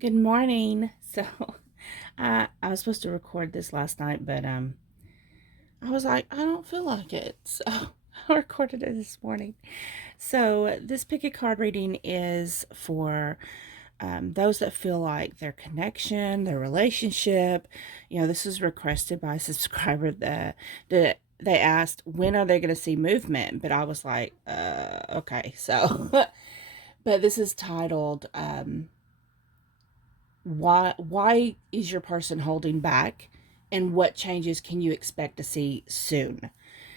Good morning. So, I was supposed to record this last night, but I was like, I don't feel like it, so I recorded it this morning. So, this pick a card reading is for those that feel like their connection, their relationship. This was requested by a subscriber that they asked when are they going to see movement, but I was like, okay, so. But this is titled. Why is your person holding back, and what changes can you expect to see soon?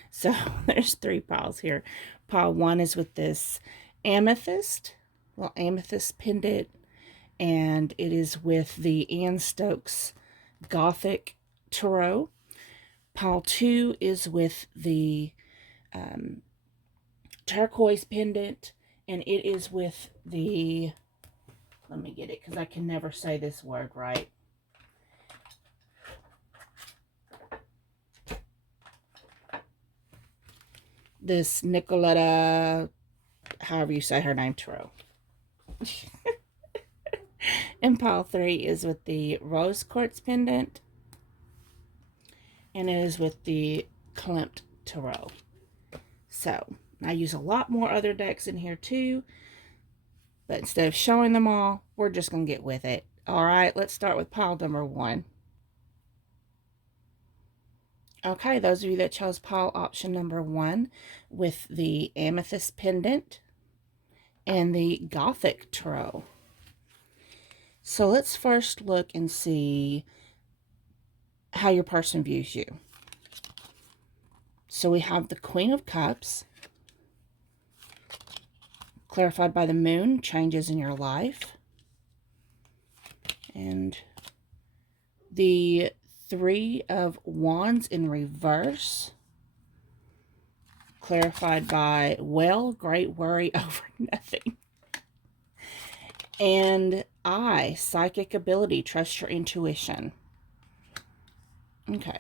So there's three piles here. Pile one is with this amethyst, amethyst pendant, and it is with the Anne Stokes Gothic Tarot. Pile two is with the turquoise pendant, and it is with the, let me get it because I can never say this word right. This Nicoletta, however you say her name, Tarot. And pile three is with the rose quartz pendant, and it is with the Klimt Tarot. So I use a lot more other decks in here too, but instead of showing them all, we're just going to get with it. All right, let's start with pile number one. Okay, those of you that chose pile option number one with the amethyst pendant and the Gothic Tarot. So let's first look and see how your person views you. So we have the Queen of Cups, clarified by the moon, changes in your life. And the Three of Wands in reverse, clarified by, well, great worry over nothing. And psychic ability, trust your intuition. Okay.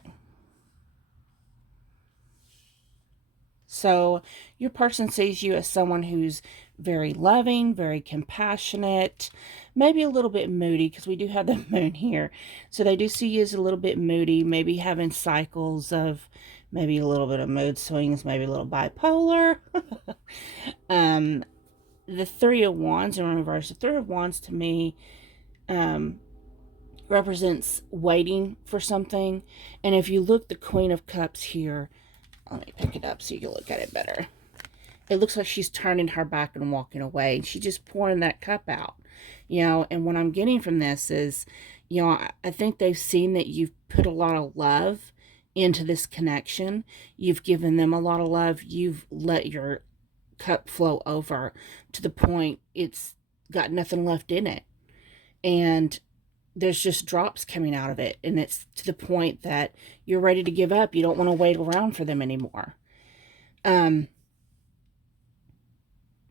So your person sees you as someone who's very loving, very compassionate, maybe a little bit moody, because we do have the moon here. So they do see you as a little bit moody, maybe having cycles of maybe a little bit of mood swings, maybe a little bipolar. The Three of Wands in reverse. The Three of Wands to me represents waiting for something. And if you look, the Queen of Cups here, let me pick it up so you can look at it better. It looks like she's turning her back and walking away. She's just pouring that cup out, and what I'm getting from this is, I think they've seen that you've put a lot of love into this connection. You've given them a lot of love. You've let your cup flow over to the point it's got nothing left in it. And there's just drops coming out of it. And it's to the point that you're ready to give up. You don't want to wait around for them anymore.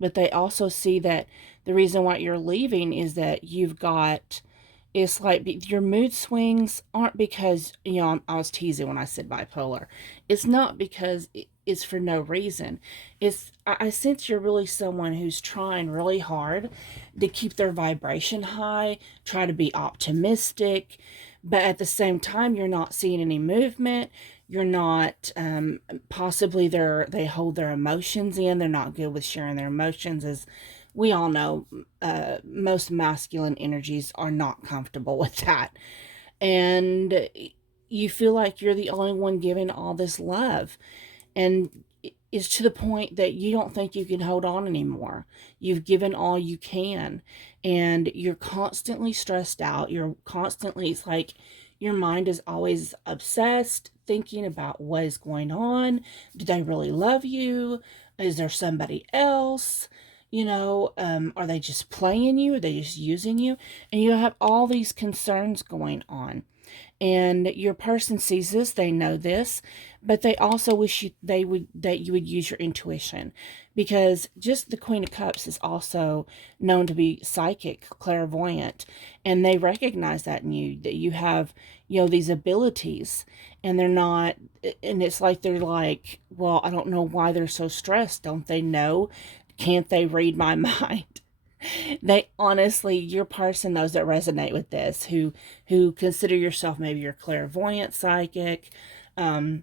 But they also see that the reason why you're leaving is that you've got, it's like your mood swings aren't because, I was teasing when I said bipolar. It's not because it's for no reason. I sense you're really someone who's trying really hard to keep their vibration high, try to be optimistic, but at the same time, you're not seeing any movement. You're not, possibly they hold their emotions in. They're not good with sharing their emotions. As we all know, most masculine energies are not comfortable with that. And you feel like you're the only one giving all this love. And it's to the point that you don't think you can hold on anymore. You've given all you can, and you're constantly stressed out. It's like your mind is always obsessed, thinking about what is going on. Do they really love you? Is there somebody else? Are they just playing you? Are they just using you? And you have all these concerns going on. And your person sees this, they know this, but they also wish that you would use your intuition, because just the Queen of Cups is also known to be psychic, clairvoyant, and they recognize that in you, that you have, these abilities. And they're not, and it's like they're like, well, I don't know why they're so stressed. Don't they know? Can't they read my mind? They honestly, your person, those that resonate with this, who consider yourself maybe your clairvoyant psychic, um,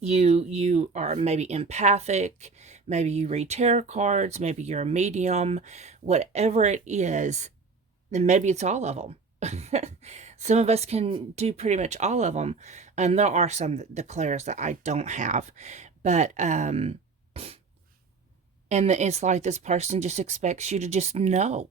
you are maybe empathic, maybe you read tarot cards, maybe you're a medium, whatever it is, then maybe it's all of them. Some of us can do pretty much all of them. There are some that declares that I don't have, but and it's like this person just expects you to just know,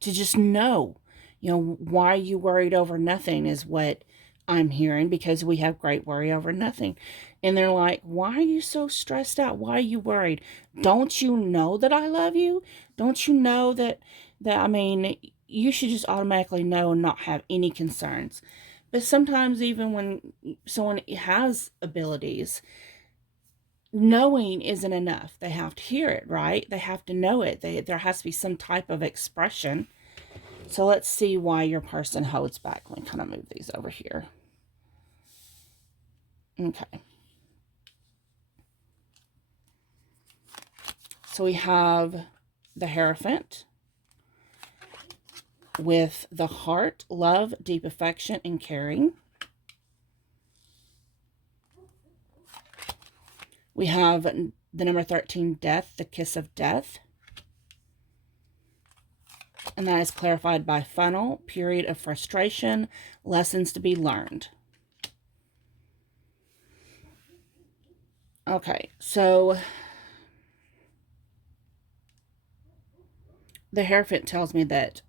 why are you worried over nothing is what I'm hearing, because we have great worry over nothing. And they're like, why are you so stressed out? Why are you worried? Don't you know that I love you? Don't you know that I mean, you should just automatically know and not have any concerns. But sometimes even when someone has abilities, knowing isn't enough. They have to hear it, right? They have to know it. There has to be some type of expression. So let's see why your person holds back. Let me kind of move these over here. Okay. So we have the Hierophant with the heart, love, deep affection, and caring. We have the number 13, death, the kiss of death. And that is clarified by funnel, period of frustration, lessons to be learned. Okay, so the Hierophant tells me that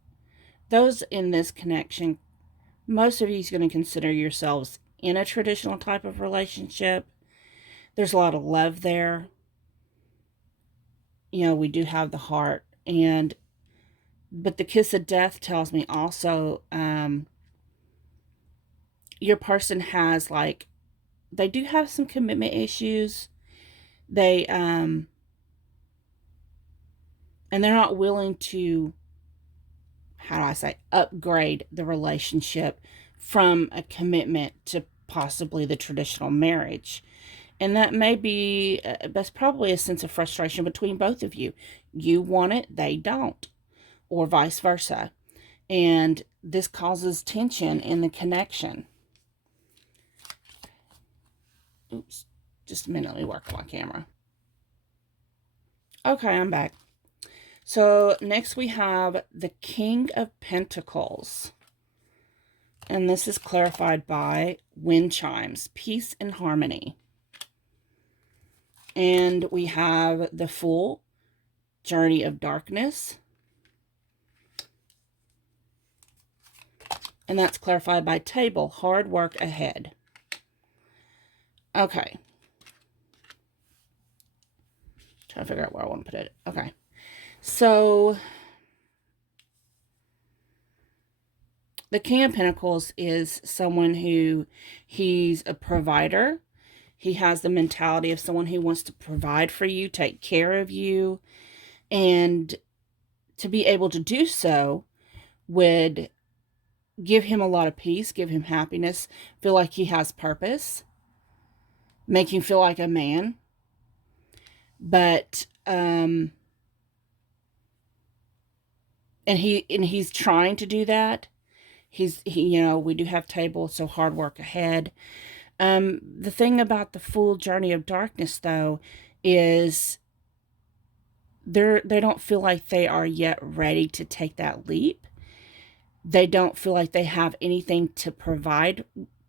those in this connection, most of you is going to consider yourselves in a traditional type of relationship. There's a lot of love there. We do have the heart, but the kiss of death tells me also, your person has they do have some commitment issues. They, and they're not willing to, how do I say, upgrade the relationship from a commitment to possibly the traditional marriage. And that may be, that's probably a sense of frustration between both of you. You want it, they don't, or vice versa. And this causes tension in the connection. Oops, just a minute, let me work on my camera. Okay, I'm back. So next we have the King of Pentacles. And this is clarified by wind chimes, peace and harmony. And we have the Fool, journey of darkness. And that's clarified by table, hard work ahead. Okay. Trying to figure out where I want to put it. Okay. So the King of Pentacles is someone who, he's a provider. He has the mentality of someone who wants to provide for you, take care of you. And to be able to do so would give him a lot of peace, give him happiness, feel like he has purpose, make him feel like a man. But and he's trying to do that. We do have table, so hard work ahead. The thing about the Fool, journey of darkness, though, is they don't feel like they are yet ready to take that leap. They don't feel like they have anything to provide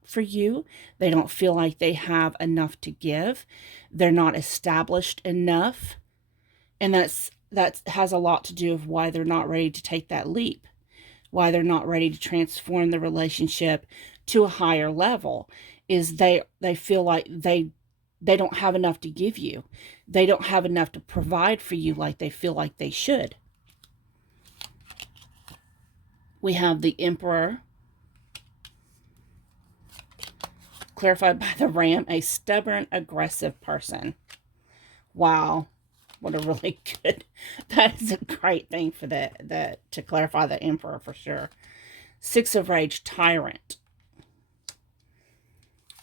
for you. They don't feel like they have enough to give. They're not established enough. And that has a lot to do with why they're not ready to take that leap, why they're not ready to transform the relationship to a higher level, is they feel like they don't have enough to give you. They don't have enough to provide for you like they feel like they should. We have the Emperor, clarified by the Ram, a stubborn, aggressive person. Wow. What a really good, that is a great thing for that to clarify the Emperor for sure. Six of Rage, tyrant.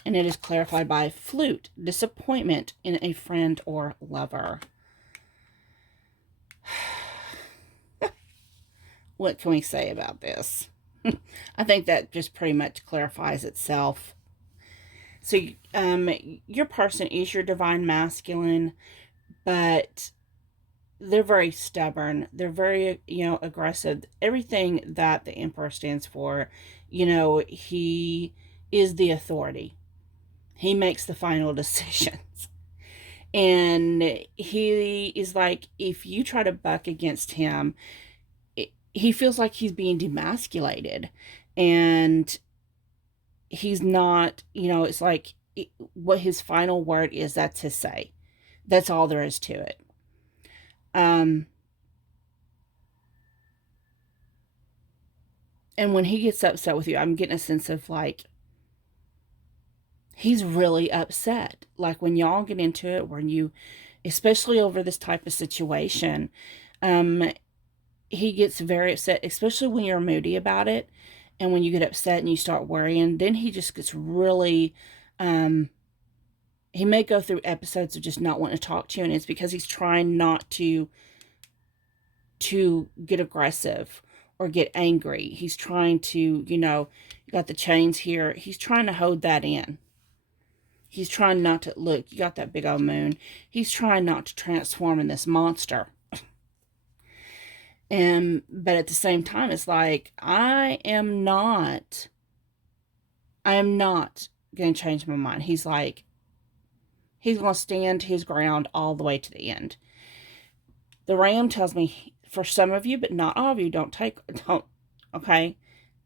And it is clarified by Flute, disappointment in a friend or lover. what can we say about this? I think that just pretty much clarifies itself. So, your person is your divine masculine, but they're very stubborn. They're very, aggressive. Everything that the Emperor stands for, he is the authority. He makes the final decisions. And he is like, if you try to buck against him, he feels like he's being demasculated. And he's not, it's like what his final word is, that's his say. That's all there is to it. And when he gets upset with you, I'm getting a sense of like, he's really upset. Like when y'all get into it, when you, especially over this type of situation, he gets very upset, especially when you're moody about it. And when you get upset and you start worrying, then he just gets really, he may go through episodes of just not wanting to talk to you. And it's because he's trying not to get aggressive or get angry. He's trying to, you got the chains here. He's trying to hold that in. He's trying not to, look, you got that big old moon. He's trying not to transform in this monster. But at the same time, it's like, I am not going to change my mind. He's like, he's going to stand his ground all the way to the end. The Ram tells me, for some of you, but not all of you, okay?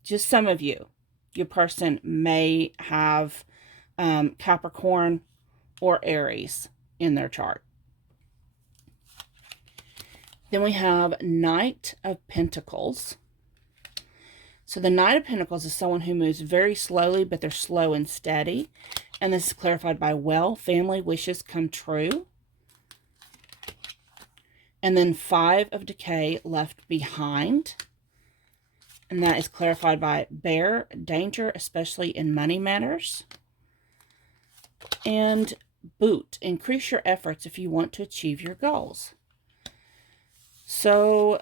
Just some of you. Your person may have Capricorn or Aries in their chart. Then we have Knight of Pentacles. So the Knight of Pentacles is someone who moves very slowly, but they're slow and steady. And this is clarified by, well, family wishes come true. And then 5 of Decay, left behind. And that is clarified by bear, danger, especially in money matters. And boot, increase your efforts if you want to achieve your goals. So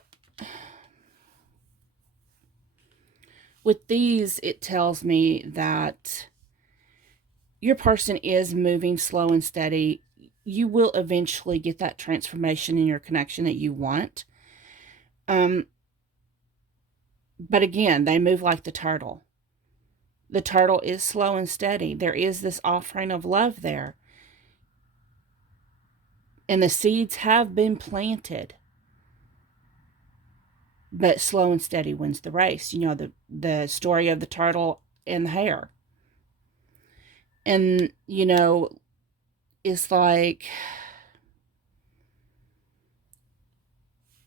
with these, it tells me that your person is moving slow and steady. You will eventually get that transformation in your connection that you want. But again, they move like the turtle. The turtle is slow and steady. There is this offering of love there. And the seeds have been planted. But slow and steady wins the race. The story of the turtle and the hare. And, it's like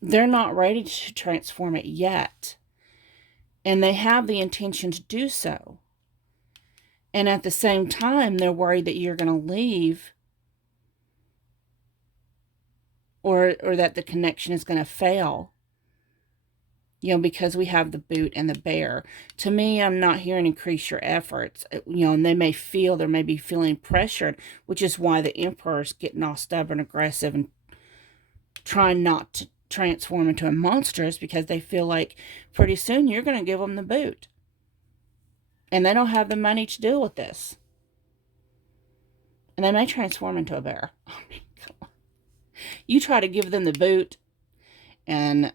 they're not ready to transform it yet. And they have the intention to do so. And at the same time, they're worried that you're going to leave, or that the connection is going to fail. Because we have the boot and the bear. To me, I'm not hearing increase your efforts. And they may be feeling pressured, which is why the Emperor's getting all stubborn, aggressive, and trying not to transform into a monster, is because they feel like pretty soon you're going to give them the boot. And they don't have the money to deal with this. And they may transform into a bear. You try to give them the boot, and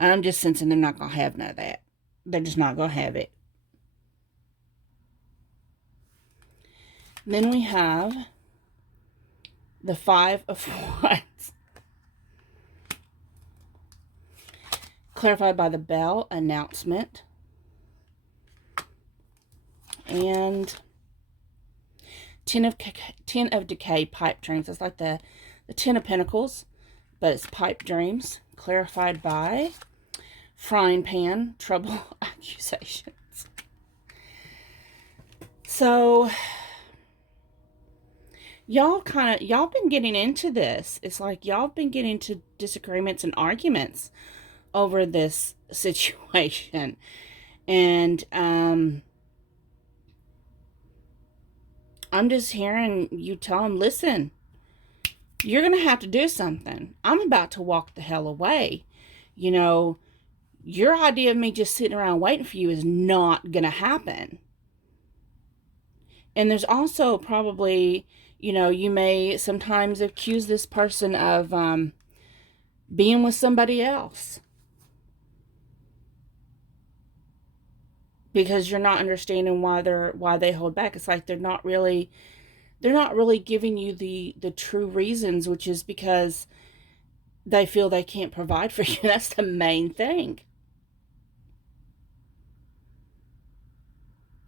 I'm just sensing they're not going to have none of that. They're just not going to have it. Then we have the 5 of Wands. Clarified by the bell, announcement. And 10 of Decay, pipe dreams. It's like the 10 of Pentacles, but it's pipe dreams. Clarified by frying pan, trouble, accusations. So y'all been getting into this. It's like y'all been getting into disagreements and arguments over this situation. And I'm just hearing you tell them, listen, You're going to have to do something. I'm about to walk the hell away. You know, your idea of me just sitting around waiting for you is not going to happen. And there's also probably, you may sometimes accuse this person of being with somebody else because you're not understanding why they hold back. It's like they're not really giving you the true reasons, which is because they feel they can't provide for you. That's the main thing.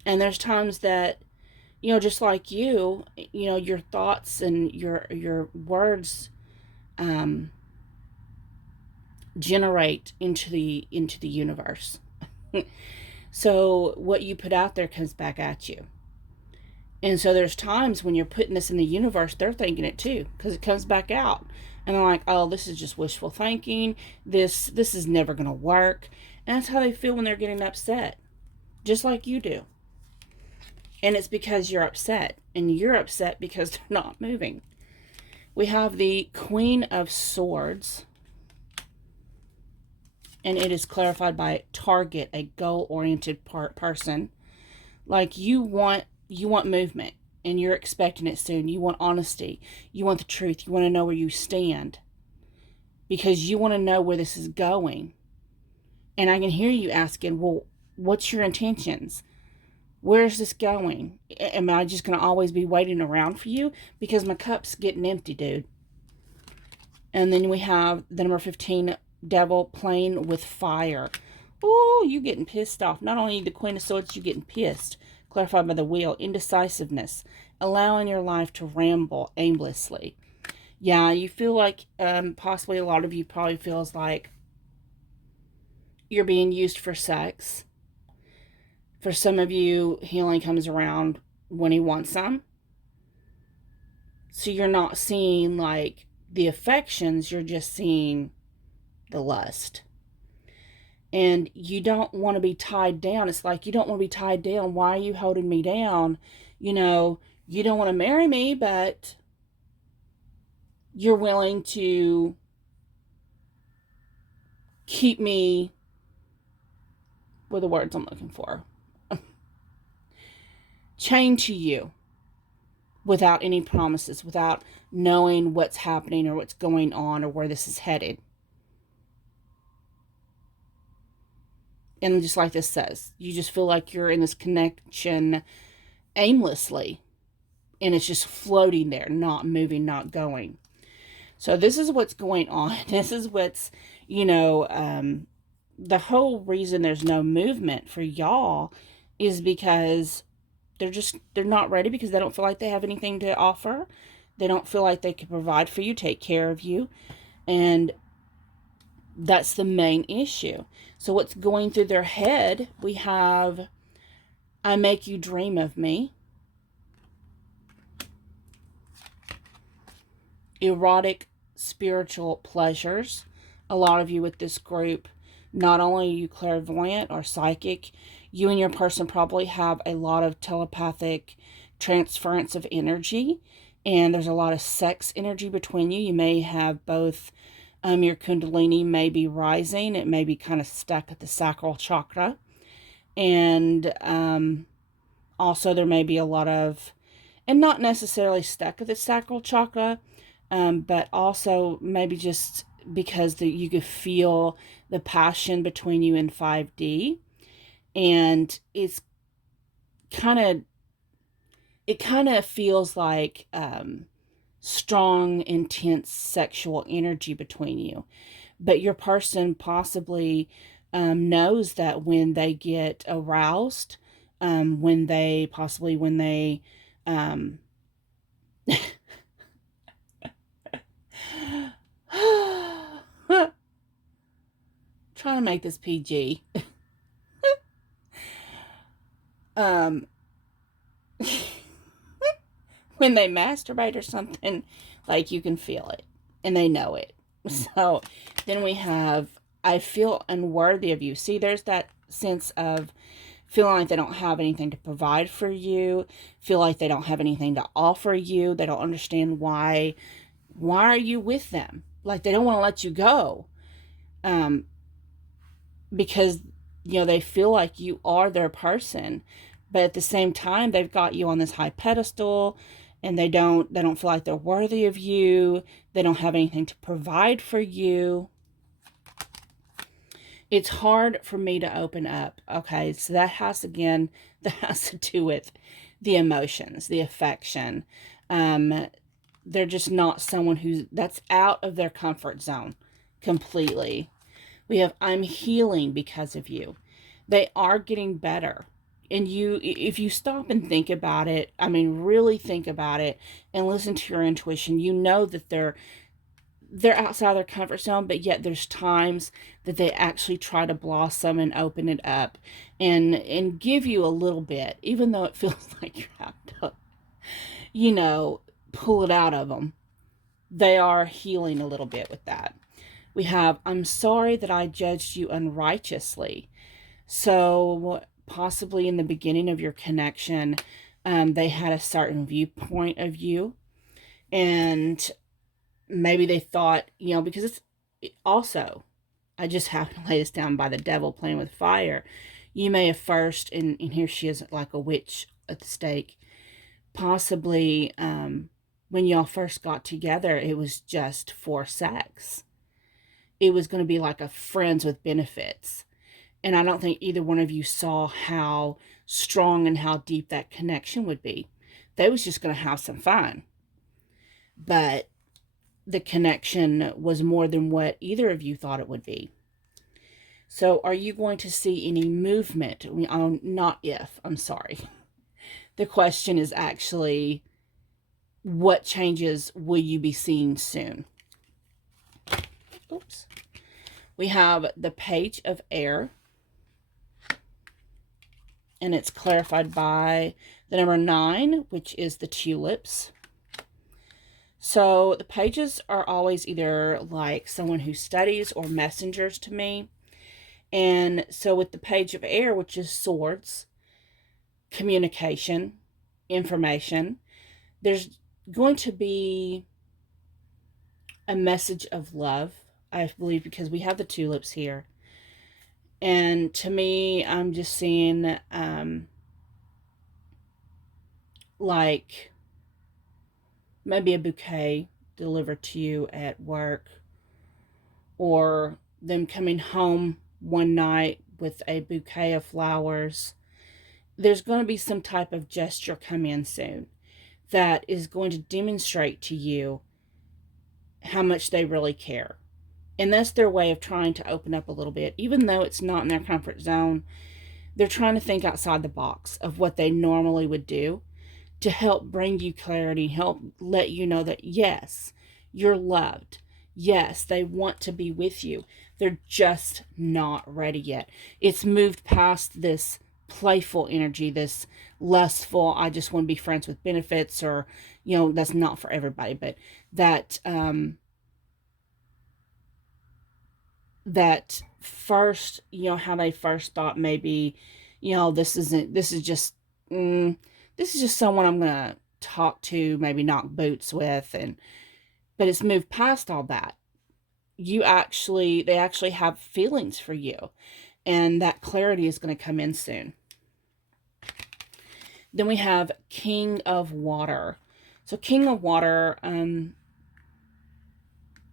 And there's times that, just like your thoughts and your words um, generate into the universe. So what you put out there comes back at you. And so there's times when you're putting this in the universe, they're thinking it too, because it comes back out. And they're like, oh, this is just wishful thinking. This is never going to work. And that's how they feel when they're getting upset, just like you do. And it's because you're upset. And you're upset because they're not moving. We have the Queen of Swords. And it is clarified by target, a goal-oriented person. Like you want movement, and you're expecting it soon. You want honesty. You want the truth. You want to know where you stand, because you want to know where this is going. And I can hear you asking, well, what's your intentions? Where's this going? Am I just going to always be waiting around for you? Because my cup's getting empty, dude. And then we have the number 15, Devil, playing with fire. Oh, you getting pissed off. Not only the Queen of Swords, you getting pissed. Clarified by the Wheel. Indecisiveness. Allowing your life to ramble aimlessly. Yeah, you feel like possibly a lot of you probably feels like you're being used for sex. For some of you, healing comes around when he wants some. So you're not seeing like the affections, you're just seeing the lust. And you don't want to be tied down. It's like, you don't want to be tied down. Why are you holding me down? You don't want to marry me, but you're willing to keep me, what are the words I'm looking for? Chained to you without any promises, without knowing what's happening or what's going on or where this is headed. And just like this says, you just feel like you're in this connection aimlessly, and it's just floating there, not moving, not going. So this is what's going on. This is what's, the whole reason there's no movement for y'all is because they're not ready, because they don't feel like they have anything to offer. They don't feel like they can provide for you, take care of you. And that's the main issue. So what's going through their head, we have, I make you dream of me. Erotic spiritual pleasures. A lot of you with this group, not only are you clairvoyant or psychic, you and your person probably have a lot of telepathic transference of energy, and there's a lot of sex energy between you. You may have both. Your kundalini may be rising. It may be kind of stuck at the sacral chakra. And also there may be a lot of, and not necessarily stuck at the sacral chakra, but also maybe just because you could feel the passion between you in 5D. And it kind of feels like strong, intense sexual energy between you. But your person possibly knows that when they get aroused, when they trying to make this PG. When they masturbate or something, like, you can feel it and they know it. So then we have, I feel unworthy of you. See, there's that sense of feeling like they don't have anything to provide for you, feel like they don't have anything to offer you. They don't understand why Why are you with them? Like, they don't want to let you go. Because, they feel like you are their person. But at the same time, they've got you on this high pedestal, and they don't feel like they're worthy of you. They don't have anything to provide for you. It's hard for me to open up. Okay, so that has to do with the emotions, the affection. They're just not someone that's out of their comfort zone completely. We have, I'm healing because of you. They are getting better. And if you stop and think about it, really think about it and listen to your intuition, you know that they're outside their comfort zone, but yet there's times that they actually try to blossom and open it up and give you a little bit, even though it feels like you're out to, pull it out of them. They are healing a little bit with that. We have, I'm sorry that I judged you unrighteously. So possibly in the beginning of your connection, they had a certain viewpoint of you, and maybe they thought, because it's also, I just happened to lay this down by the devil playing with fire. You may have first, and here she is like a witch at the stake, possibly when y'all first got together, it was just for sex. It was going to be like a friends with benefits. And I don't think either one of you saw how strong and how deep that connection would be. They was just going to have some fun. But the connection was more than what either of you thought it would be. So are you going to see any movement? Not if, I'm sorry. The question is actually, what changes will you be seeing soon? Oops. We have the Page of Air. And it's clarified by the number 9, which is the tulips. So the pages are always either like someone who studies or messengers to me. And so with the Page of Air, which is swords, communication, information, there's going to be a message of love, I believe, because we have the tulips here. And to me, I'm just seeing like maybe a bouquet delivered to you at work, or them coming home one night with a bouquet of flowers. There's going to be some type of gesture come in soon that is going to demonstrate to you how much they really care. And that's their way of trying to open up a little bit. Even though it's not in their comfort zone, they're trying to think outside the box of what they normally would do to help bring you clarity, help let you know that, yes, you're loved. Yes, they want to be with you. They're just not ready yet. It's moved past this playful energy, this lustful, I just want to be friends with benefits, or, that's not for everybody, but that first, how they first thought maybe, this is just someone I'm going to talk to, maybe knock boots with, but it's moved past all that. They actually have feelings for you, and that clarity is going to come in soon. Then we have King of Water. So King of Water,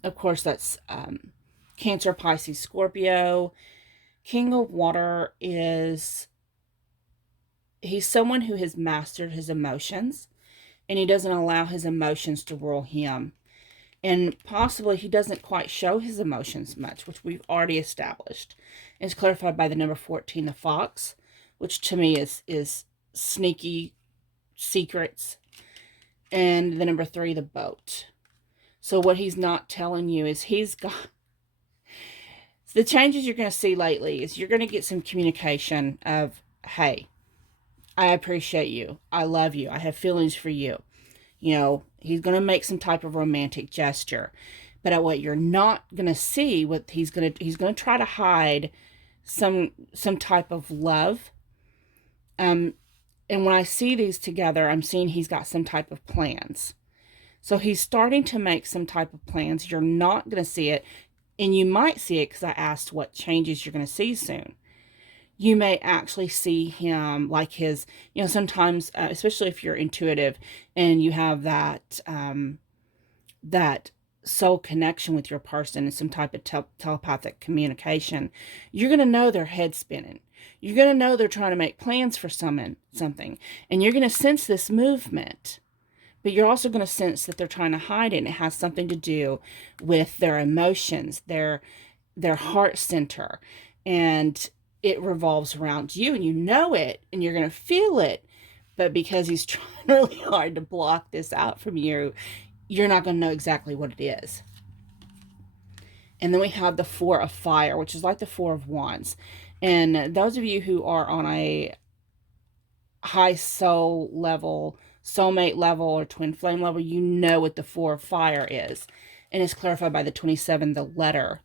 of course, that's Cancer, Pisces, Scorpio. King of Water he's someone who has mastered his emotions, and he doesn't allow his emotions to rule him. And possibly he doesn't quite show his emotions much, which we've already established. It's clarified by the number 14, the Fox, which to me is sneaky secrets. And the number 3, the Boat. So what he's not telling you is he's got... The changes you're going to see lately is you're going to get some communication of, hey, I appreciate you. I love you. I have feelings for you. He's going to make some type of romantic gesture. But what you're not going to see, he's going to try to hide some type of love. And when I see these together, I'm seeing he's got some type of plans. So he's starting to make some type of plans. You're not going to see it. And you might see it because I asked what changes you're going to see soon. You may actually see him like his, sometimes, especially if you're intuitive and you have that soul connection with your person and some type of telepathic communication, you're going to know their head spinning. You're going to know they're trying to make plans for something, and you're going to sense this movement, but you're also going to sense that they're trying to hide it, and it has something to do with their emotions, their heart center, and it revolves around you, and you know it, and you're going to feel it, but because he's trying really hard to block this out from you, you're not going to know exactly what it is. And then we have the Four of Fire, which is like the Four of Wands. And those of you who are on a high soul level, soulmate level, or twin flame level, you know what the Four of Fire is. And it's clarified by the 27, the letter.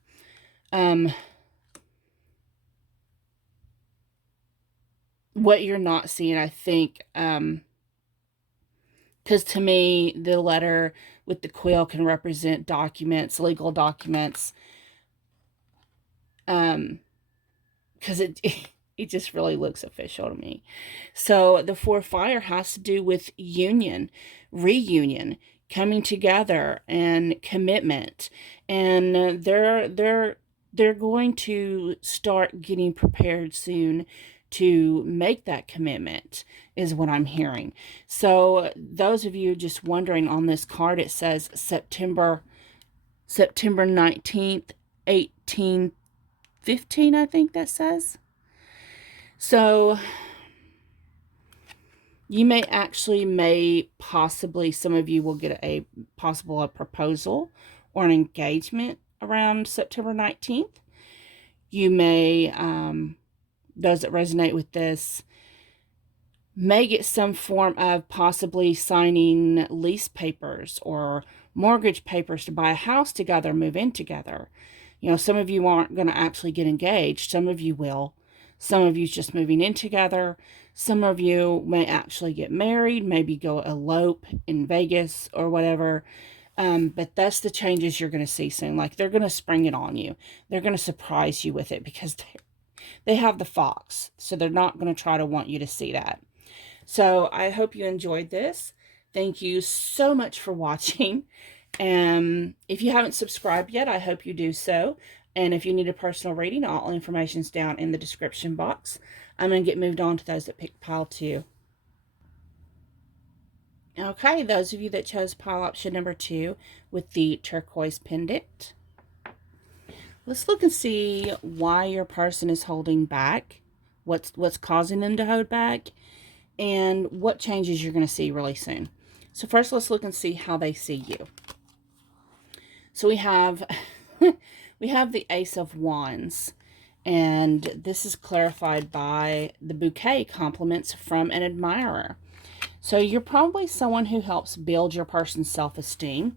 What you're not seeing, I think, because to me, the letter with the quill can represent documents, legal documents. Because it just really looks official to me. So the Four of Fire has to do with union, reunion, coming together, and commitment. And they're going to start getting prepared soon to make that commitment, is what I'm hearing. So those of you just wondering, on this card it says September 19th, 1815, I think that says. So you may possibly, some of you will get a proposal or an engagement around September 19th. You may, those that resonate with this, may get some form of possibly signing lease papers or mortgage papers to buy a house together, move in together. Some of you aren't going to actually get engaged. Some of you will. Some of you just moving in together. Some of you may actually get married, maybe go elope in Vegas or whatever. But that's the changes you're going to see soon. Like, they're going to spring it on you. They're going to surprise you with it because they have the fox. So they're not going to try to want you to see that. So I hope you enjoyed this. Thank you so much for watching. If you haven't subscribed yet, I hope you do so. And if you need a personal reading, all information's down in the description box. I'm going to get moved on to those that picked pile 2. Okay, those of you that chose pile option number 2 with the turquoise pendant. Let's look and see why your person is holding back. What's causing them to hold back, and what changes you're going to see really soon. So first, let's look and see how they see you. So we have we have the Ace of Wands, and this is clarified by the bouquet, compliments from an admirer. So you're probably someone who helps build your person's self-esteem.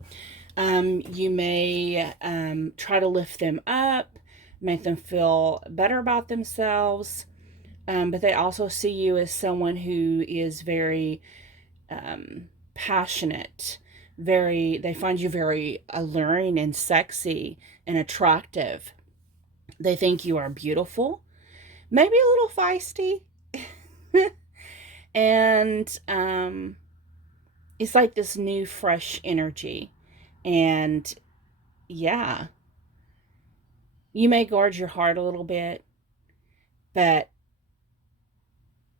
You may try to lift them up, make them feel better about themselves. But they also see you as someone who is very passionate. They find you very alluring and sexy and attractive. They think you are beautiful, maybe a little feisty. And it's like this new, fresh energy. And yeah, you may guard your heart a little bit, but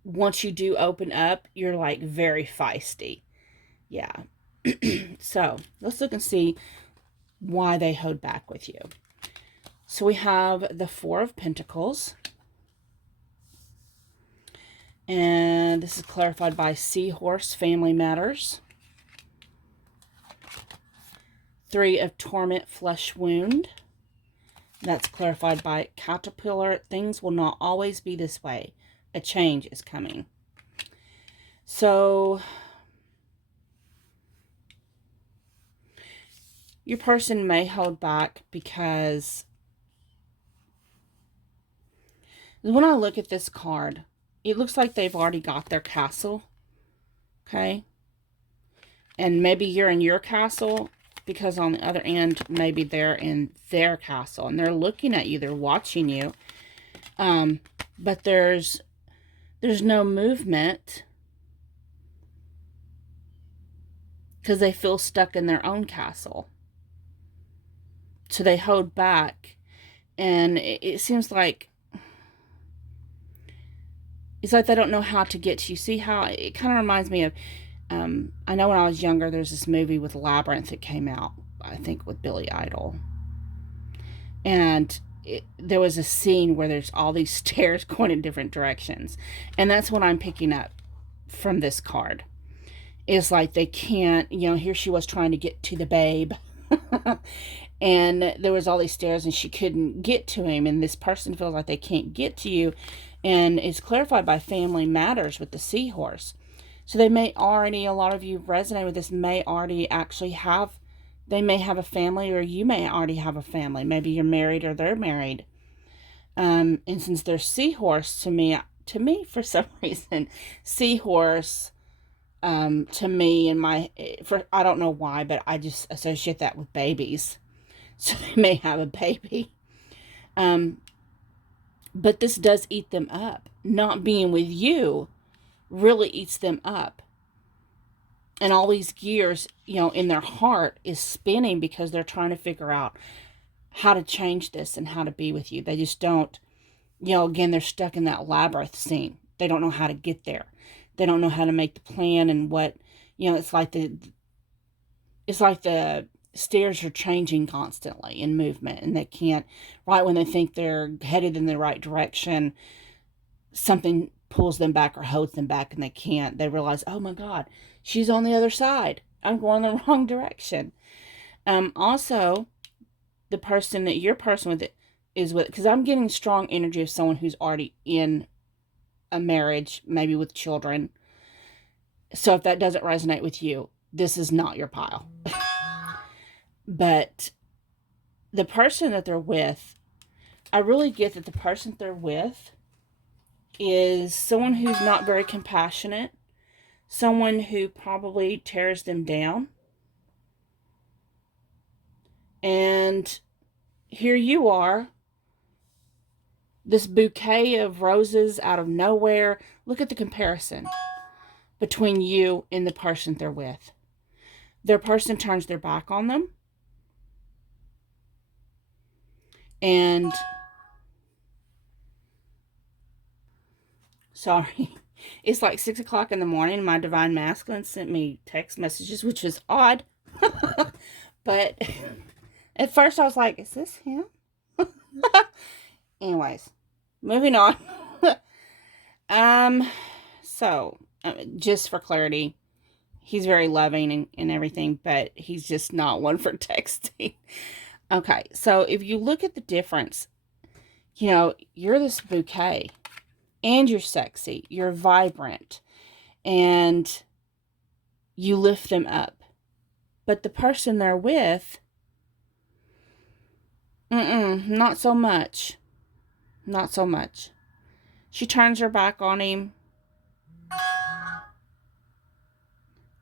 once you do open up, you're like very feisty. Yeah. So let's look and see why they hold back with you. So we have the Four of Pentacles. And this is clarified by Seahorse, Family Matters. Three of Torment, Flesh Wound. That's clarified by Caterpillar. Things will not always be this way. A change is coming. So your person may hold back because when I look at this card, it looks like they've already got their castle. Okay. And maybe you're in your castle, because on the other end, maybe they're in their castle and they're looking at you, they're watching you. But there's no movement because they feel stuck in their own castle. So they hold back, and it seems like it's like they don't know how to get to you. See how it kind of reminds me of, I know when I was younger, there's this movie with Labyrinth that came out, I think with Billy Idol. And there was a scene where there's all these stairs going in different directions. And that's what I'm picking up from this card. It's like they can't, here she was trying to get to the babe. And there was all these stairs and she couldn't get to him. And this person feels like they can't get to you. And it's clarified by family matters with the seahorse. So they may already, a lot of you resonate with this, may already actually have, they may have a family, or you may already have a family. Maybe you're married or they're married. And since they're seahorse, to me, for some reason, seahorse, to me, I don't know why, but I just associate that with babies. So they may have a baby. But this does eat them up. Not being with you really eats them up. And all these gears, in their heart is spinning because they're trying to figure out how to change this and how to be with you. They just don't, again, they're stuck in that labyrinth scene. They don't know how to get there. They don't know how to make the plan, and what, it's like the stairs are changing constantly in movement, and they can't, right when they think they're headed in the right direction, something pulls them back or holds them back, and they can't. They realize, oh my God, she's on the other side. I'm going the wrong direction. Also, the person that your person with it is with, because I'm getting strong energy of someone who's already in a marriage, maybe with children. So if that doesn't resonate with you, this is not your pile. But the person that they're with, I really get that the person they're with is someone who's not very compassionate, someone who probably tears them down. And here you are, this bouquet of roses out of nowhere. Look at the comparison between you and the person they're with. Their person turns their back on them. And sorry, it's like 6 o'clock in the morning. My divine masculine sent me text messages, which was odd. But at first I was like, is this him? Anyways, moving on. So just for clarity, he's very loving and everything, but he's just not one for texting. Okay, so if you look at the difference, you're this bouquet, and you're sexy, you're vibrant, and you lift them up. But the person they're with, not so much. Not so much. She turns her back on him.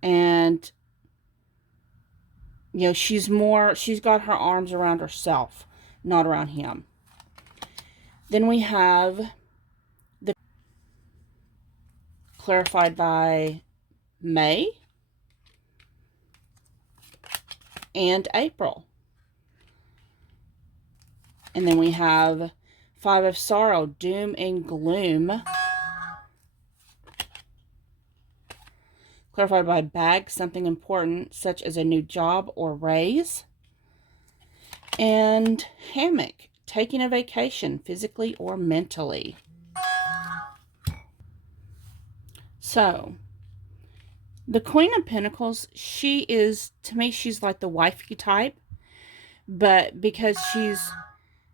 And, she's got her arms around herself, not around him. Then we have the clarified by May and April. And then we have 5 of Sorrow, Doom and Gloom. Clarified by Bag, something important, such as a new job or raise. And Hammock, taking a vacation, physically or mentally. So, the Queen of Pentacles, she is, to me, she's like the wifey type. But because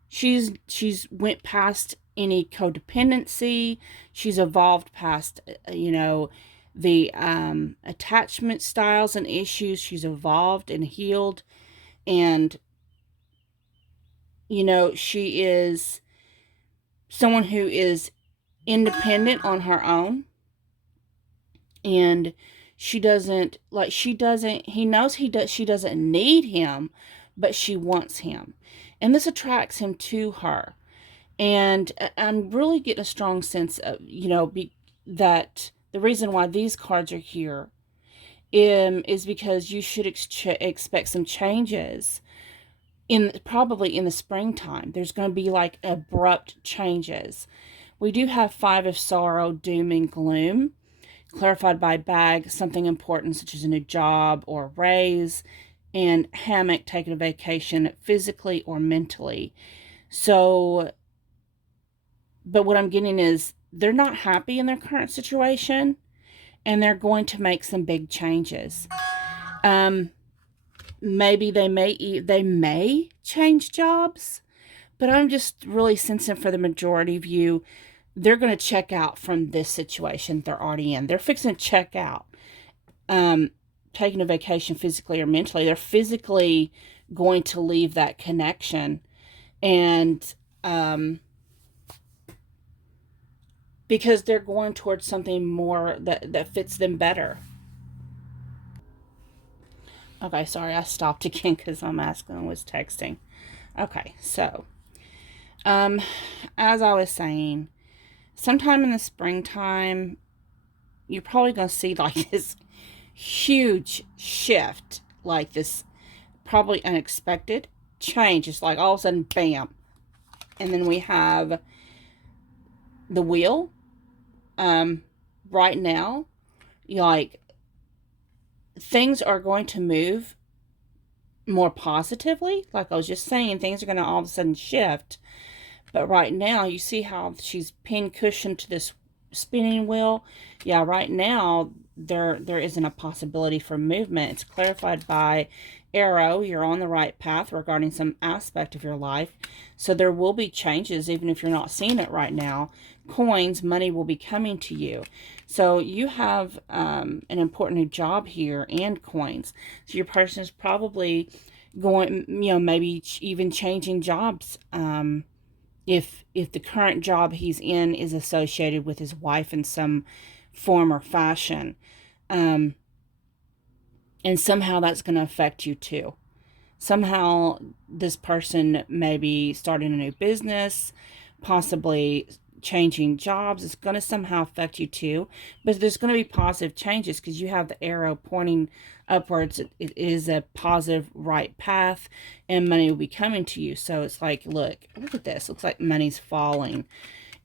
she's went past any codependency, she's evolved past, the attachment styles and issues. She's evolved and healed, and she is someone who is independent on her own, and She doesn't, like, he knows she doesn't need him, but she wants him. And this attracts him to her. And I'm really getting a strong sense of, that the reason why these cards are here is because you should expect some changes probably in the springtime. There's going to be like abrupt changes. We do have Five of Sorrow, Doom and Gloom, clarified by bag, something important such as a new job or raise, and hammock, taking a vacation physically or mentally. So, but what I'm getting is they're not happy in their current situation, and they're going to make some big changes. Maybe they may change jobs, but I'm just really sensing for the majority of you, they're going to check out from this situation they're already in. They're fixing to check out. Taking a vacation physically or mentally. They're physically going to leave that connection. And because they're going towards something more that fits them better. Okay, sorry, I stopped again because my masculine was texting. Okay, so, as I was saying, sometime in the springtime, you're probably going to see like this huge shift, like this probably unexpected change. It's like all of a sudden, bam. And then we have the wheel. Right now, like, things are going to move more positively. Like I was just saying, things are going to all of a sudden shift. But right now, you see how she's pinned cushion to this spinning wheel? Yeah, right now, there isn't a possibility for movement. It's clarified by arrow. You're on the right path regarding some aspect of your life. So there will be changes, even if you're not seeing it right now. Coins, money will be coming to you. So you have an important new job here and coins. So your person is probably going, maybe even changing jobs. If the current job he's in is associated with his wife in some form or fashion. And somehow that's going to affect you too. Somehow this person may be starting a new business, possibly changing jobs. It's going to somehow affect you too. But there's going to be positive changes because you have the arrow pointing upwards. It is a positive right path, and money will be coming to you. So it's like, look at this. Looks like money's falling.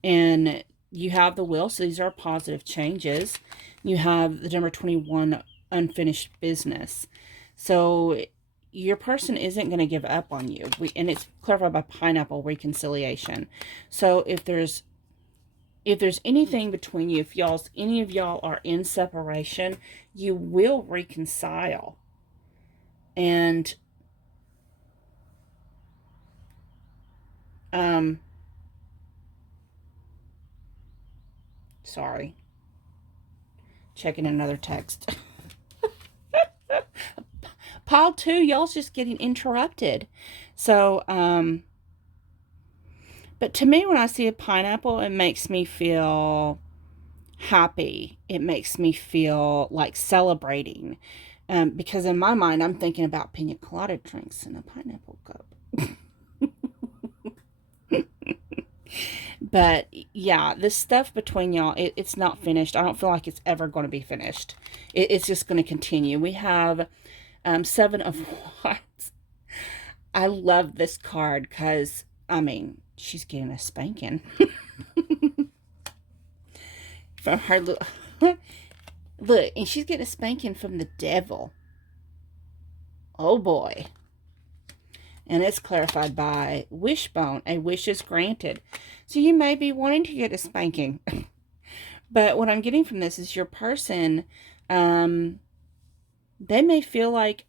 And you have the wheel, so these are positive changes. You have the number 21, unfinished business. So your person isn't going to give up on you. And it's clarified by pineapple, reconciliation. So if there's anything between you, if any of y'all are in separation, you will reconcile. And sorry, checking another text. Pile 2, y'all's just getting interrupted. So, but to me, when I see a pineapple, it makes me feel happy. It makes me feel like celebrating. Because in my mind, I'm thinking about pina colada drinks in a pineapple cup. But yeah, this stuff between y'all, it's not finished. I don't feel like it's ever going to be finished. It's just going to continue. We have 7 of Wands. I love this card because, I mean, she's getting a spanking. From her look, and she's getting a spanking from the devil. Oh boy. And it's clarified by wishbone. A wish is granted. So you may be wanting to get a spanking. But what I'm getting from this is your person, they may feel like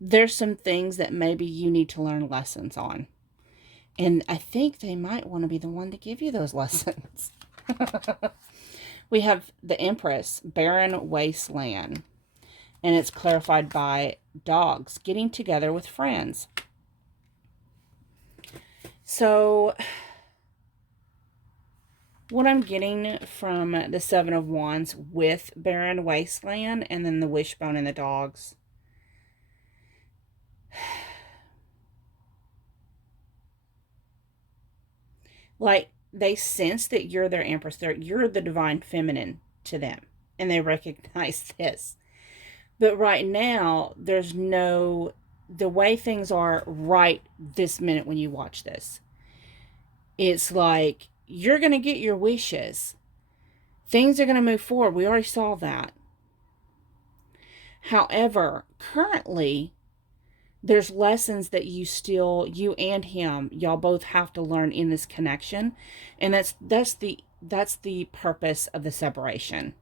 there's some things that maybe you need to learn lessons on. And I think they might want to be the one to give you those lessons. We have the Empress, barren wasteland. And it's clarified by dogs, getting together with friends. So What I'm getting from the Seven of Wands with Barren Wasteland and then the Wishbone and the dogs. Like, they sense that you're their Empress. You're the divine feminine to them. And they recognize this. But right now, there's no... The way things are right this minute when you watch this, it's like, you're going to get your wishes. Things are going to move forward. We already saw that. However, currently, there's lessons that you and him, y'all both have to learn in this connection. And that's the purpose of the separation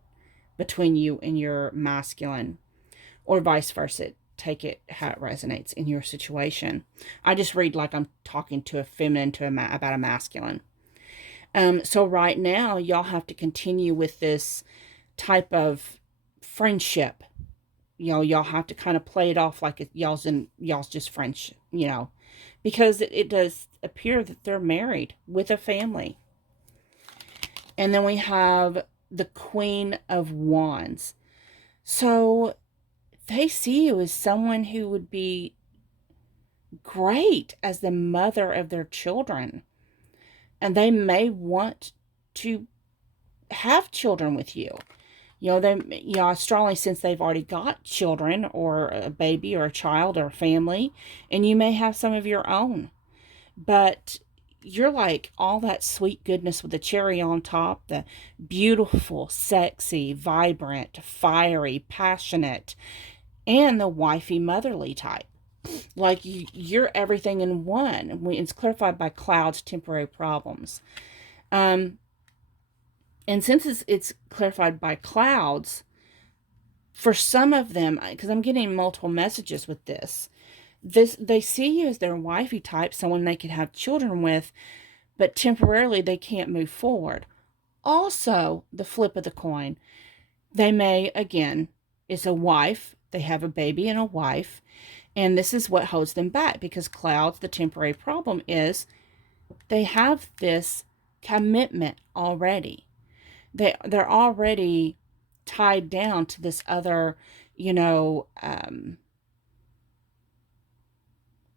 between you and your masculine, or vice versa. Take it how it resonates in your situation. I just read like I'm talking to a feminine about a masculine. So right now, y'all have to continue with this type of friendship. Y'all have to kind of play it off like y'all's just friends, because it does appear that they're married with a family. And then we have the Queen of Wands. So they see you as someone who would be great as the mother of their children. And they may want to have children with you. I strongly sense they've already got children, or a baby, or a child, or a family, and you may have some of your own. But you're like all that sweet goodness with the cherry on top, the beautiful, sexy, vibrant, fiery, passionate, and the wifey, motherly type. Like, you're everything in one. It's clarified by clouds, temporary problems. And since it's clarified by clouds, for some of them, because I'm getting multiple messages with this, they see you as their wifey type, someone they could have children with, but temporarily they can't move forward. Also, the flip of the coin, they may, again, it's a wife, they have a baby and a wife, and this is what holds them back, because clouds, the temporary problem is they have this commitment already. They're already tied down to this other,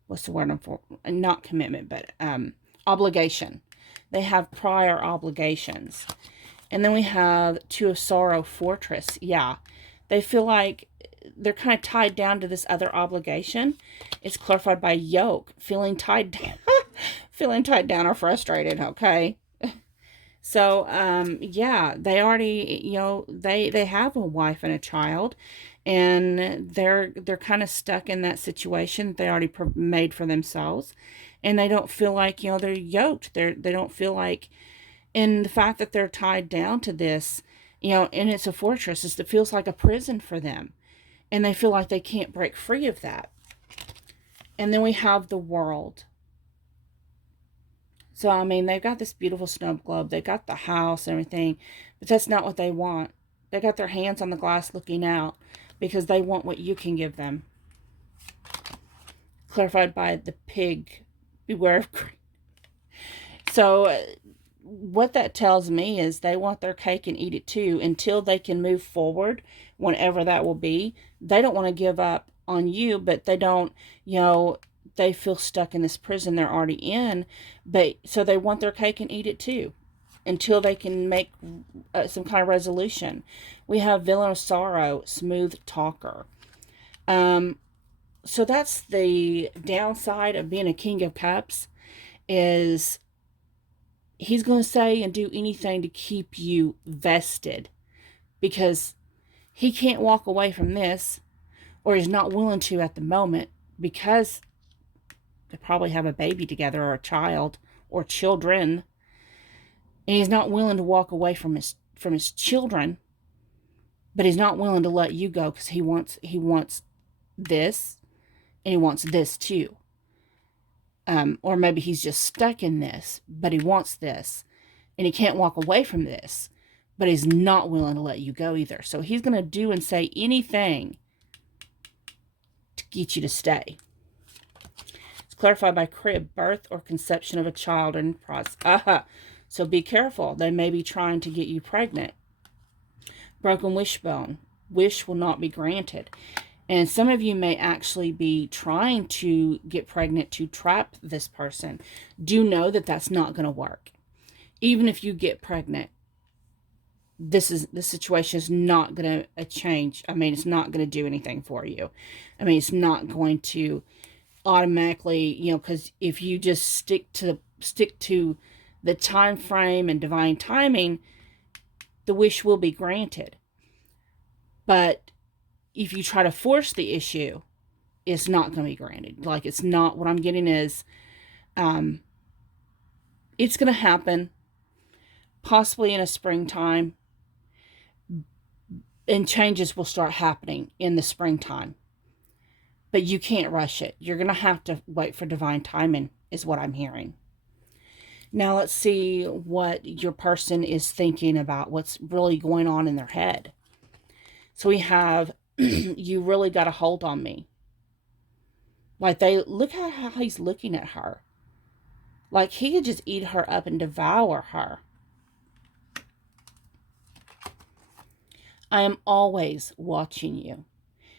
what's the word I'm for? Not commitment, but obligation. They have prior obligations. And then we have Two of Sorrow, Fortress. Yeah, they feel like they're kind of tied down to this other obligation. It's clarified by yoke, feeling tied down, feeling tied down or frustrated, okay? So, yeah, they already, they have a wife and a child, and they're kind of stuck in that situation they already made for themselves, and they don't feel like, they're yoked. They don't feel like, and the fact that they're tied down to this, and it's a fortress, it feels like a prison for them, and they feel like they can't break free of that. And then we have the World. So, I mean, they've got this beautiful snow globe. They've got the house and everything. But that's not what they want. They got their hands on the glass looking out, because they want what you can give them. Clarified by the pig. Beware of greed. So, what that tells me is they want their cake and eat it too, until they can move forward, whenever that will be. They don't want to give up on you, but they don't, they feel stuck in this prison they're already in, but so they want their cake and eat it too, until they can make some kind of resolution. We have Villain of Sorrow, Smooth Talker. So that's the downside of being a King of Cups, is he's going to say and do anything to keep you vested, because he can't walk away from this, or he's not willing to at the moment, because they probably have a baby together, or a child, or children, and he's not willing to walk away from his children, but he's not willing to let you go, because he wants this, and he wants this too. Or maybe he's just stuck in this, but he wants this, and he can't walk away from this, but he's not willing to let you go either. So he's going to do and say anything to get you to stay. Clarified by crib, birth or conception of a child in process. So be careful. They may be trying to get you pregnant. Broken wishbone. Wish will not be granted. And some of you may actually be trying to get pregnant to trap this person. Do know that that's not going to work. Even if you get pregnant, this situation is not going to change. I mean, it's not going to do anything for you. I mean, it's not going to automatically, you know, because if you just stick to the time frame and divine timing, the wish will be granted. But if you try to force the issue, it's not going to be granted. Like, it's not, what I'm getting is, it's going to happen possibly in a springtime, and changes will start happening in the springtime. But you can't rush it. You're going to have to wait for divine timing, is what I'm hearing. Now let's see what your person is thinking about, what's really going on in their head. So we have, you really got a hold on me. Like, look at how he's looking at her. Like, he could just eat her up and devour her. I am always watching you.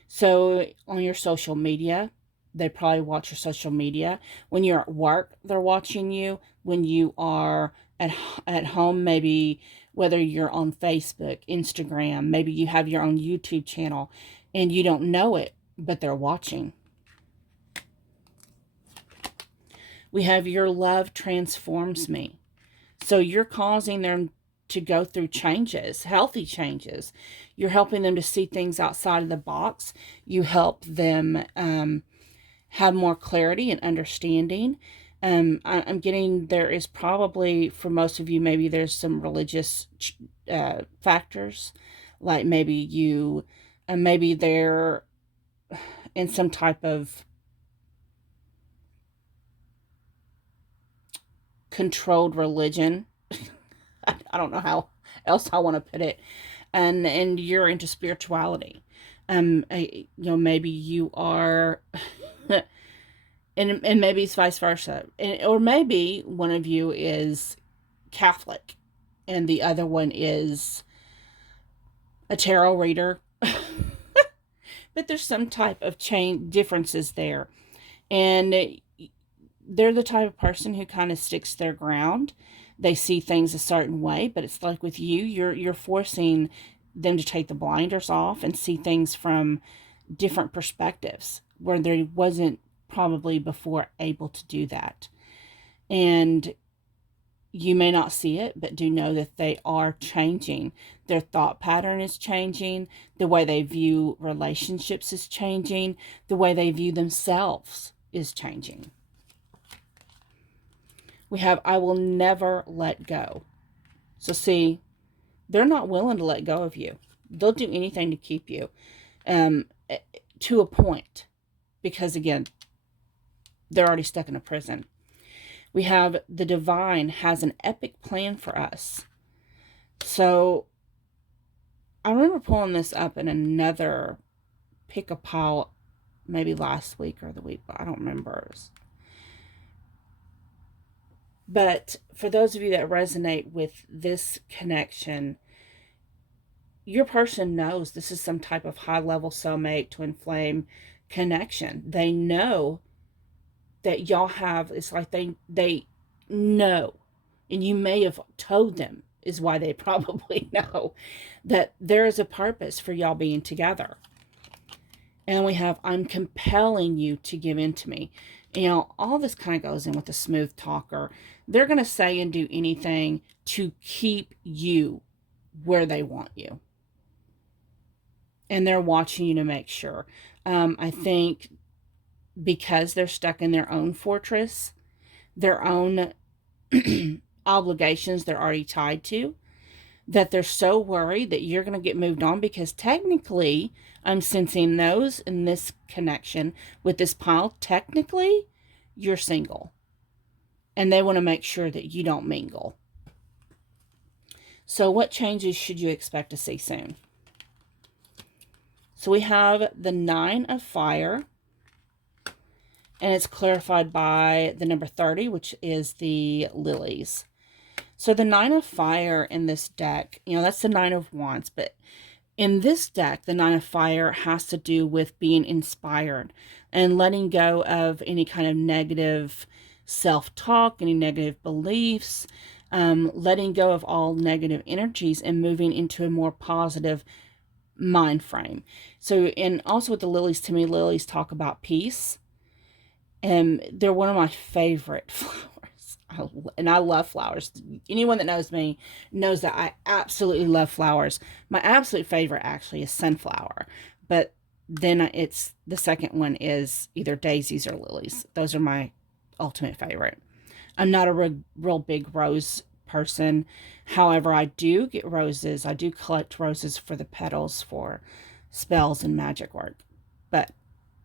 So on your social media, they probably watch your social media. When you're at work, they're watching you. When you are at home, maybe whether you're on Facebook, Instagram, maybe you have your own YouTube channel and you don't know it, but they're watching. We have your love transforms me. So you're causing them to go through changes, healthy changes. You're helping them to see things outside of the box. You help them have more clarity and understanding. I'm getting, there is probably, for most of you, maybe there's some religious factors. Like maybe you, maybe they're in some type of controlled religion. I don't know how else I want to put it. And you're into spirituality. You know, maybe you are, and maybe it's vice versa. Or maybe one of you is Catholic and the other one is a tarot reader. But there's some type of differences there. And they're the type of person who kind of sticks their ground. They see things a certain way, but it's like with you, you're forcing them to take the blinders off and see things from different perspectives where they wasn't probably before able to do that. And you may not see it, but do know that they are changing. Their thought pattern is changing. The way they view relationships is changing. The way they view themselves is changing. We have, I will never let go. So see, they're not willing to let go of you. They'll do anything to keep you, to a point, because again, they're already stuck in a prison. We have the divine has an epic plan for us. So I remember pulling this up in another pick-a-pile, maybe last week or the week, but I don't remember. But for those of you that resonate with this connection, your person knows this is some type of high-level soulmate, twin flame connection. They know that y'all have, it's like they know, and you may have told them, is why they probably know, that there is a purpose for y'all being together. And we have, I'm compelling you to give in to me. You know, all this kind of goes in with a smooth talker. They're going to say and do anything to keep you where they want you. And they're watching you to make sure. I think because they're stuck in their own fortress, their own obligations they're already tied to, that they're so worried that you're going to get moved on, because technically, I'm sensing those in this connection with this pile, technically, you're single. And they want to make sure that you don't mingle. So what changes should you expect to see soon? So we have the 9 of Fire. And it's clarified by the number 30, which is the lilies. So the Nine of Fire in this deck, that's the Nine of Wands, but in this deck, the Nine of Fire has to do with being inspired and letting go of any kind of negative self-talk, any negative beliefs, letting go of all negative energies and moving into a more positive mind frame. So, and also with the lilies, to me, lilies talk about peace. And they're one of my favorite flowers. And I love flowers. Anyone that knows me knows that I absolutely love flowers. My absolute favorite actually is sunflower. But then it's the second one is either daisies or lilies. Those are my ultimate favorite. I'm not a real big rose person. However, I do get roses. I do collect roses for the petals for spells and magic work. But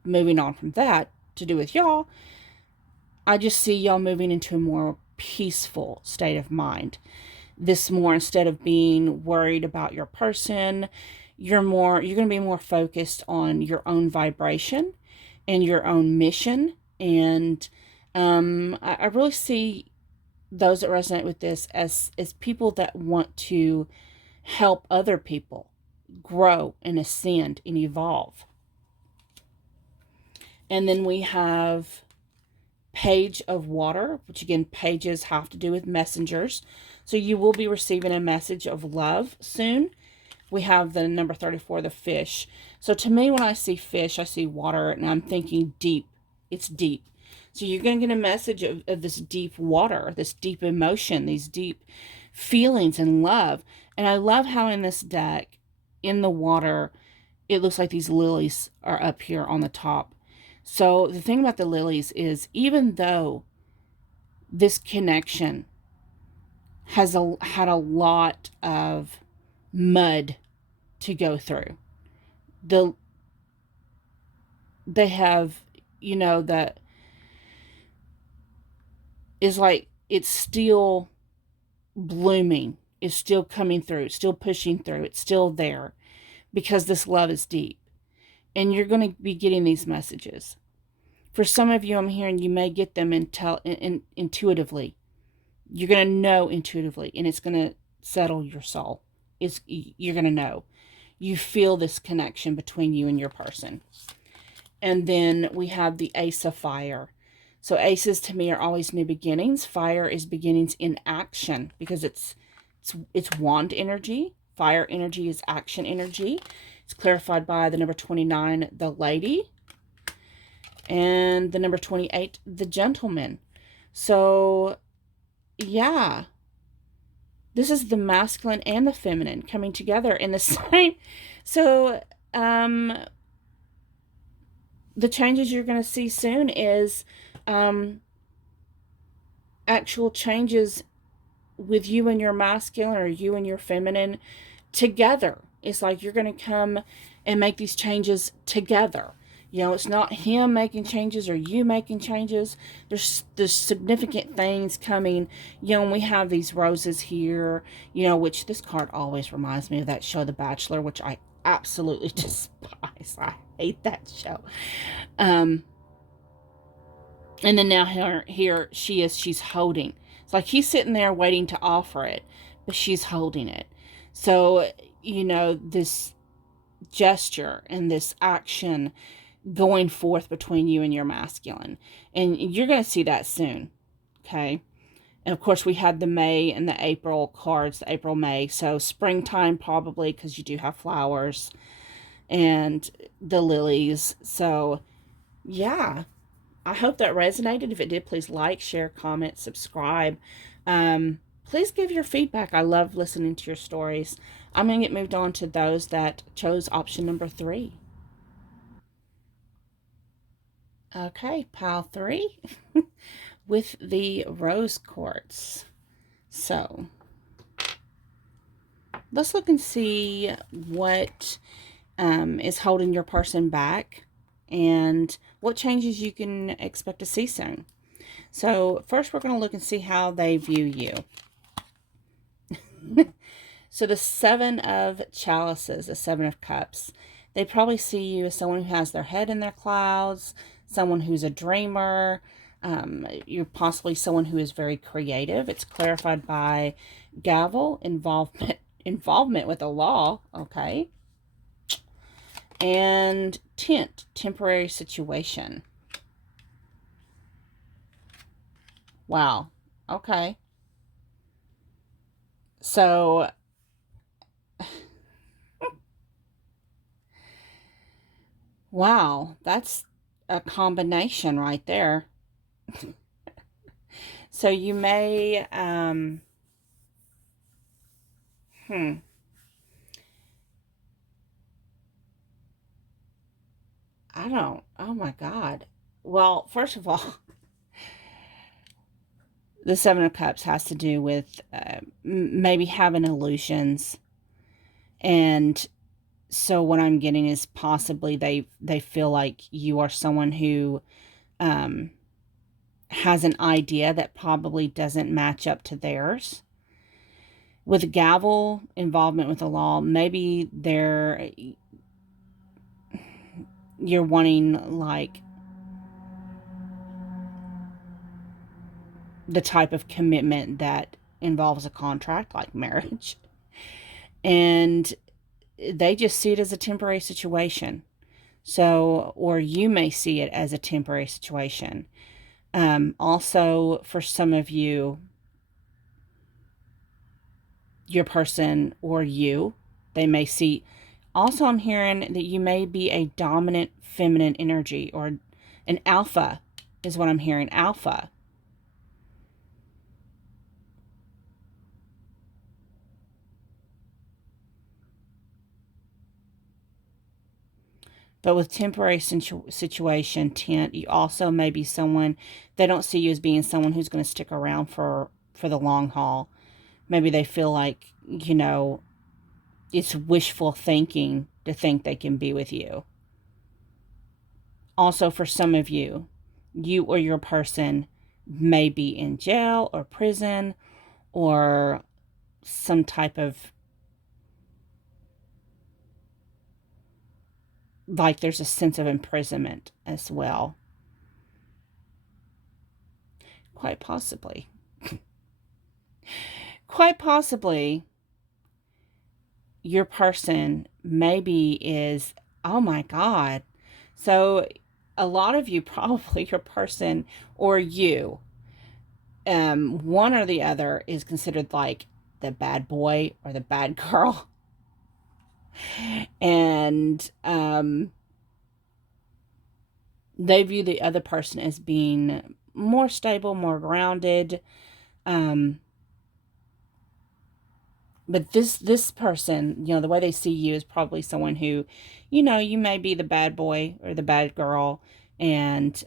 moving on from that, to do with y'all, I just see y'all moving into a more peaceful state of mind. This more, instead of being worried about your person, you're going to be more focused on your own vibration and your own mission. And I really see those that resonate with this as people that want to help other people grow and ascend and evolve. And then we have Page of Water, which again, pages have to do with messengers. So you will be receiving a message of love soon. We have the number 34, the fish. So to me, when I see fish, I see water, and I'm thinking deep. It's deep. So you're going to get a message of this deep water, this deep emotion, these deep feelings and love. And I love how in this deck, in the water, it looks like these lilies are up here on the top. So the thing about the lilies is, even though this connection has had a lot of mud to go through, they have, that is like, it's still blooming, it's still coming through, it's still pushing through, it's still there, because this love is deep. And you're going to be getting these messages. For some of you, I'm hearing you may get them intuitively. You're going to know intuitively, and it's going to settle your soul. You're going to know. You feel this connection between you and your person. And then we have the Ace of Fire. So aces to me are always new beginnings. Fire is beginnings in action, because it's wand energy. Fire energy is action energy. It's clarified by the number 29, the Lady, and the number 28, the Gentleman. So, yeah, this is the masculine and the feminine coming together in the same. So, the changes you're going to see soon is actual changes with you and your masculine, or you and your feminine together. It's like you're going to come and make these changes together. It's not him making changes or you making changes. There's significant things coming. And we have these roses here, which this card always reminds me of that show, The Bachelor, which I absolutely despise. I hate that show. And then now here she's holding. It's like he's sitting there waiting to offer it, but she's holding it. So, this gesture and this action going forth between you and your masculine. And you're going to see that soon. Okay. And of course, we had the May and the April cards, the April, May. So springtime probably, because you do have flowers and the lilies. So, yeah. I hope that resonated. If it did, please like, share, comment, subscribe. Please give your feedback. I love listening to your stories. I'm going to get moved on to those that chose option number 3. Okay, pile 3 with the rose quartz. So, let's look and see what is holding your person back and what changes you can expect to see soon. So first we're going to look and see how they view you. So the 7 of chalices, the 7 of cups, they probably see you as someone who has their head in their clouds, someone who's a dreamer, You're possibly someone who is very creative. It's clarified by gavel, involvement with the law, okay? And tent, temporary situation. Wow. Okay. So, wow, that's a combination right there. So you may, I don't, oh my God. Well, first of all, the Seven of Cups has to do with maybe having illusions. And so what I'm getting is possibly they feel like you are someone who um, has an idea that probably doesn't match up to theirs. With gavel, involvement with the law, maybe you're wanting like the type of commitment that involves a contract, like marriage. And they just see it as a temporary situation. So, or you may see it as a temporary situation. Also, for some of you, your person or you, they may see. Also, I'm hearing that you may be a dominant feminine energy, or an alpha is what I'm hearing. Alpha. But with temporary situation tent, you also may be someone, they don't see you as being someone who's going to stick around for the long haul. Maybe they feel like, it's wishful thinking to think they can be with you. Also, for some of you, you or your person may be in jail or prison or some type of, like, there's a sense of imprisonment as well. Quite possibly. Quite possibly, your person maybe is, oh my God. So, a lot of you, probably your person or you, one or the other is considered like the bad boy or the bad girl. And they view the other person as being more stable, more grounded. Um, but this person, the way they see you is probably someone who, you may be the bad boy or the bad girl, and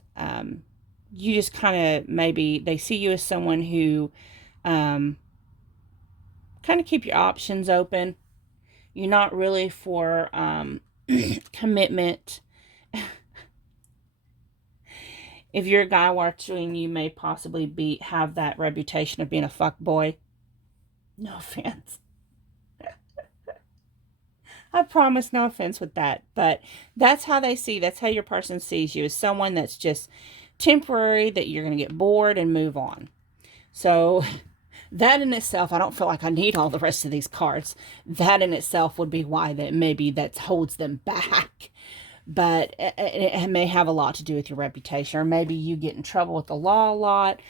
you just kind of, maybe they see you as someone who kind of keep your options open. You're not really for commitment. If you're a guy watching, you may possibly have that reputation of being a fuck boy. No offense. I promise, no offense with that. But that's how that's how your person sees you, as someone that's just temporary, that you're going to get bored and move on. So that in itself, I don't feel like I need all the rest of these cards. That in itself would be why that maybe that holds them back. But it may have a lot to do with your reputation, or maybe you get in trouble with the law a lot.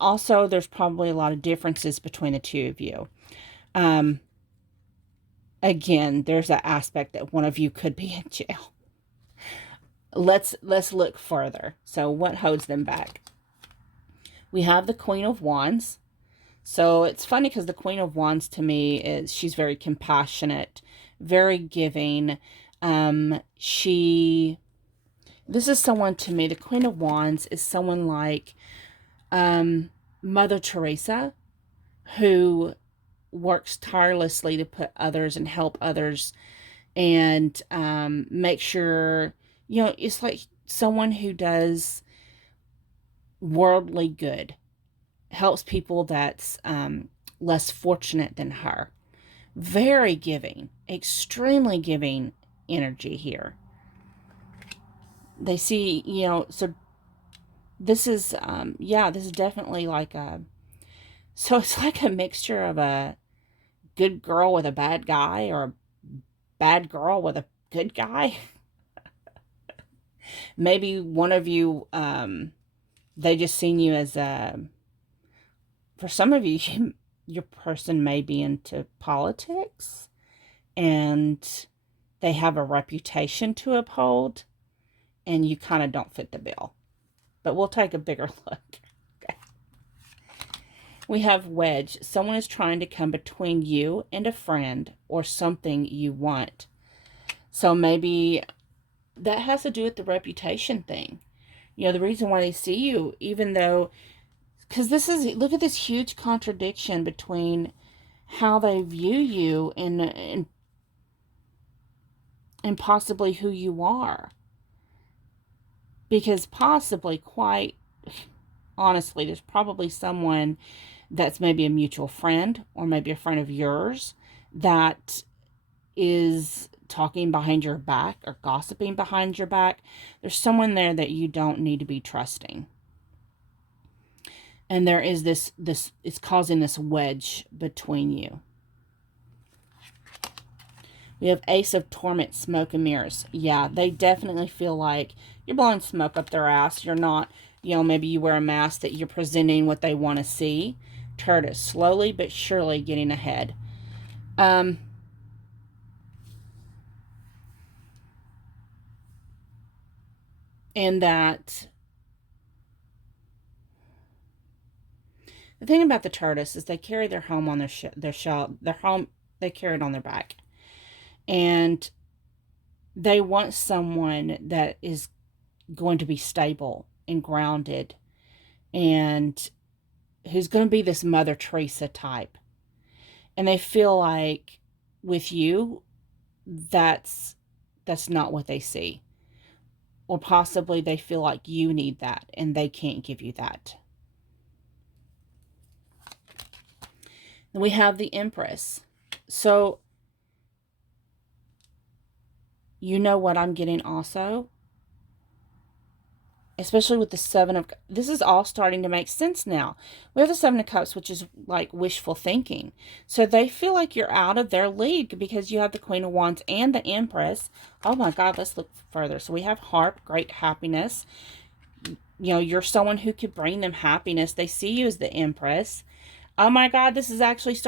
Also, there's probably a lot of differences between the two of you. Again, there's that aspect that one of you could be in jail. Let's look further. So what holds them back? We have the Queen of Wands. So it's funny because the Queen of Wands, to me, she's very compassionate, very giving. This is someone, to me, the Queen of Wands is someone like Mother Teresa, who works tirelessly to put others and help others, and make sure, it's like someone who does worldly good, helps people that's less fortunate than her. Very giving, extremely giving energy here. They see, so this is, yeah, this is definitely like a, so it's like a mixture of a good girl with a bad guy, or a bad girl with a good guy. Maybe one of you, they just seen you as a, for some of you, your person may be into politics, and they have a reputation to uphold, and you kind of don't fit the bill. But we'll take a bigger look. Okay. We have wedge. Someone is trying to come between you and a friend or something you want. So maybe that has to do with the reputation thing. You know, the reason why they see you, even though, because this is, look at this huge contradiction between how they view you and possibly who you are. Because possibly, quite honestly, there's probably someone that's maybe a mutual friend or maybe a friend of yours that is talking behind your back or gossiping behind your back. There's someone there that you don't need to be trusting. And there is this it's causing this wedge between you. We have Ace of Torment, Smoke and Mirrors. Yeah, they definitely feel like you're blowing smoke up their ass. You're not, maybe you wear a mask that you're presenting what they want to see. Tortoise, slowly but surely getting ahead. And that the thing about the tortoise is they carry their home on their shell, their home, they carry it on their back. And they want someone that is going to be stable and grounded, and who's going to be this Mother Teresa type. And they feel like with you, that's not what they see. Or possibly they feel like you need that and they can't give you that. Then we have the Empress. So, you know what I'm getting also? Especially with the Seven of... This is all starting to make sense now. We have the Seven of Cups, which is like wishful thinking. So they feel like you're out of their league because you have the Queen of Wands and the Empress. Oh my God, let's look further. So we have Harp, great happiness. You're someone who could bring them happiness. They see you as the Empress. Oh my God, this is actually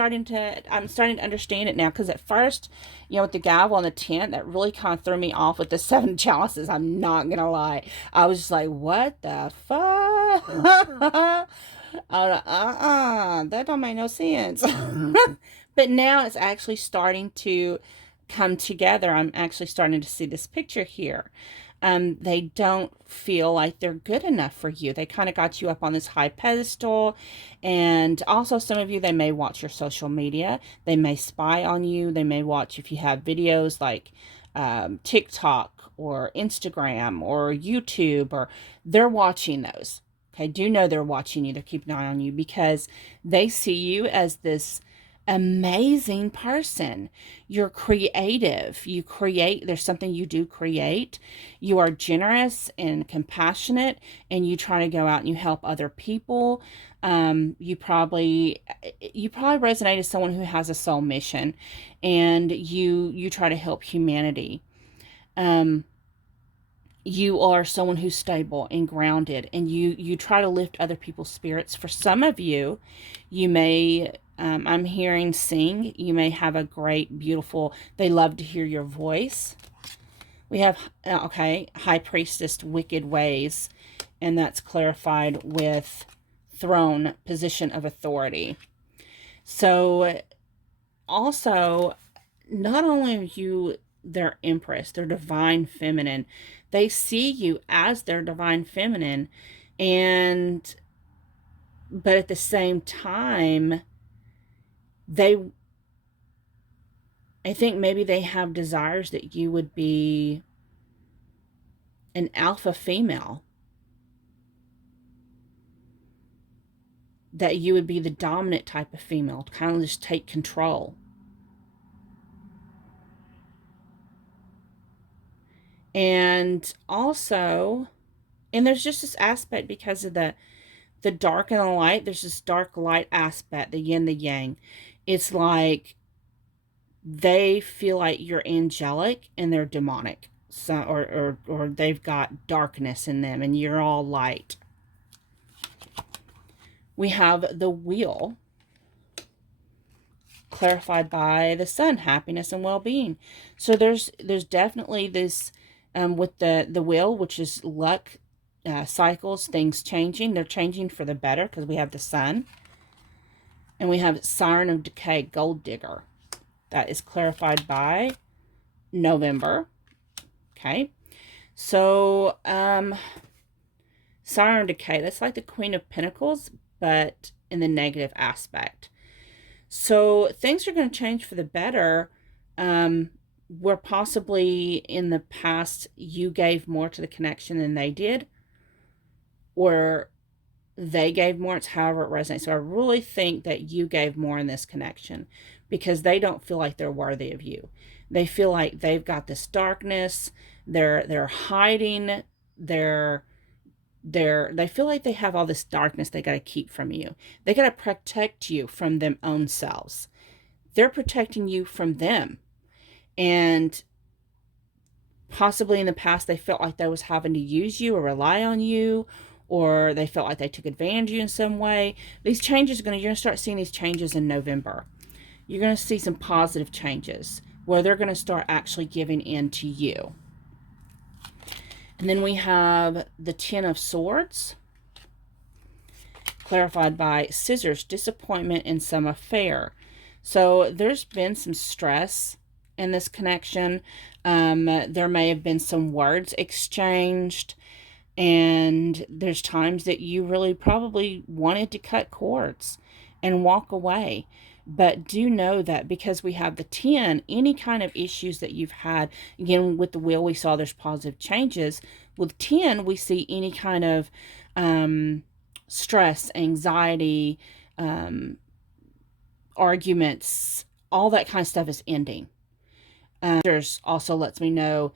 I'm starting to understand it now. Because at first, with the gavel on the tent, that really kind of threw me off with the Seven of Chalices. I'm not going to lie. I was just like, what the fuck? That don't make no sense. But now it's actually starting to come together. I'm actually starting to see this picture here. They don't feel like they're good enough for you. They kind of got you up on this high pedestal. And also, some of you, they may watch your social media. They may spy on you. They may watch if you have videos like TikTok or Instagram or YouTube, or they're watching those. Okay, do know they're watching you. They're keeping an eye on you because they see you as this amazing person. You're creative. You create. There's something you do create. You are generous and compassionate, and you try to go out and you help other people. You probably resonate as someone who has a soul mission, and you try to help humanity. You are someone who's stable and grounded, and you try to lift other people's spirits. For some of you, you may, I'm hearing sing. You may have a great, beautiful, they love to hear your voice. We have, okay, High Priestess, wicked ways, and that's clarified with throne, position of authority. So, also, not only are you their Empress, their divine feminine, they see you as their divine feminine, but at the same time, I think maybe they have desires that you would be an alpha female, that you would be the dominant type of female, to kind of just take control. And also, And there's just this aspect because of the dark and the light. There's this dark light aspect, the yin, the yang. It's like they feel like you're angelic and they're demonic. So, or they've got darkness in them and you're all light. We have the wheel, clarified by the sun, happiness and well-being. So there's definitely this with the wheel, which is luck, cycles, things changing. They're changing for the better because we have the sun. And we have Siren of Decay, Gold Digger. That is clarified by November. Okay. So, Siren of Decay, that's like the Queen of Pentacles, but in the negative aspect. So, things are going to change for the better. Where possibly in the past you gave more to the connection than they did, or they gave more. It's however it resonates. So I really think that you gave more in this connection because they don't feel like they're worthy of you. They feel like they've got this darkness. They're hiding. They feel like they have all this darkness they got to keep from you. They got to protect you from them own selves. They're protecting you from them. And possibly in the past they felt like they was having to use you or rely on you, or they felt like they took advantage of you in some way. These changes you're going to start seeing these changes in November. You're going to see some positive changes where they're going to start actually giving in to you. And then we have the Ten of Swords, clarified by Scissors, disappointment in some affair. So there's been some stress in this connection. There may have been some words exchanged, and there's times that you really probably wanted to cut cords and walk away. But do know that because we have the 10, any kind of issues that you've had, again, with the wheel, we saw there's positive changes. With 10, we see any kind of stress, anxiety, arguments, all that kind of stuff is ending. There's also lets me know,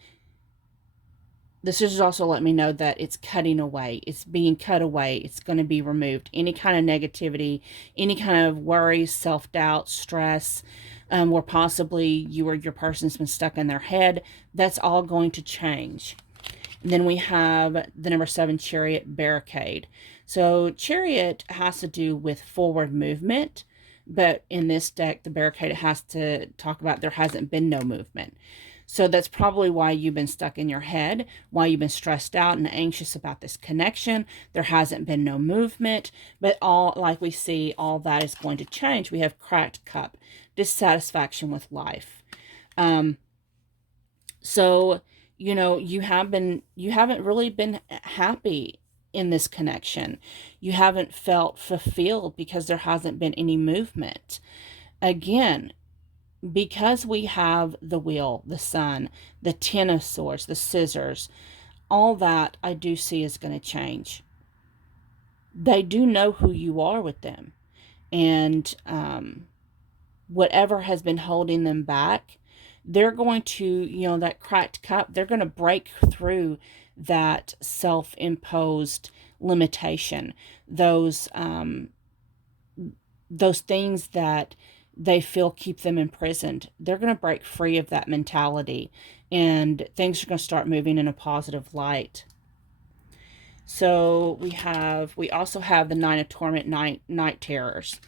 the scissors also let me know that it's cutting away. It's being cut away. It's going to be removed. Any kind of negativity, any kind of worries, self-doubt, stress, where possibly you or your person's been stuck in their head, that's all going to change. And then we have the number 7, Chariot, Barricade. So Chariot has to do with forward movement, but in this deck, the Barricade has to talk about there hasn't been no movement. So that's probably why you've been stuck in your head, why you've been stressed out and anxious about this connection. There hasn't been no movement, but all, like we see, all that is going to change. We have Cracked Cup, dissatisfaction with life. So, you know, you haven't really been happy in this connection. You haven't felt fulfilled because there hasn't been any movement. Again, because we have the wheel, the sun, the 10 of swords, the scissors, all that I do see is going to change. They do know who you are with them. And whatever has been holding them back, they're going to, you know, that cracked cup, they're going to break through that self-imposed limitation. Those things that they feel keep them imprisoned, they're going to break free of that mentality, and things are going to start moving in a positive light. So we also have the 9 of Torment, night terrors.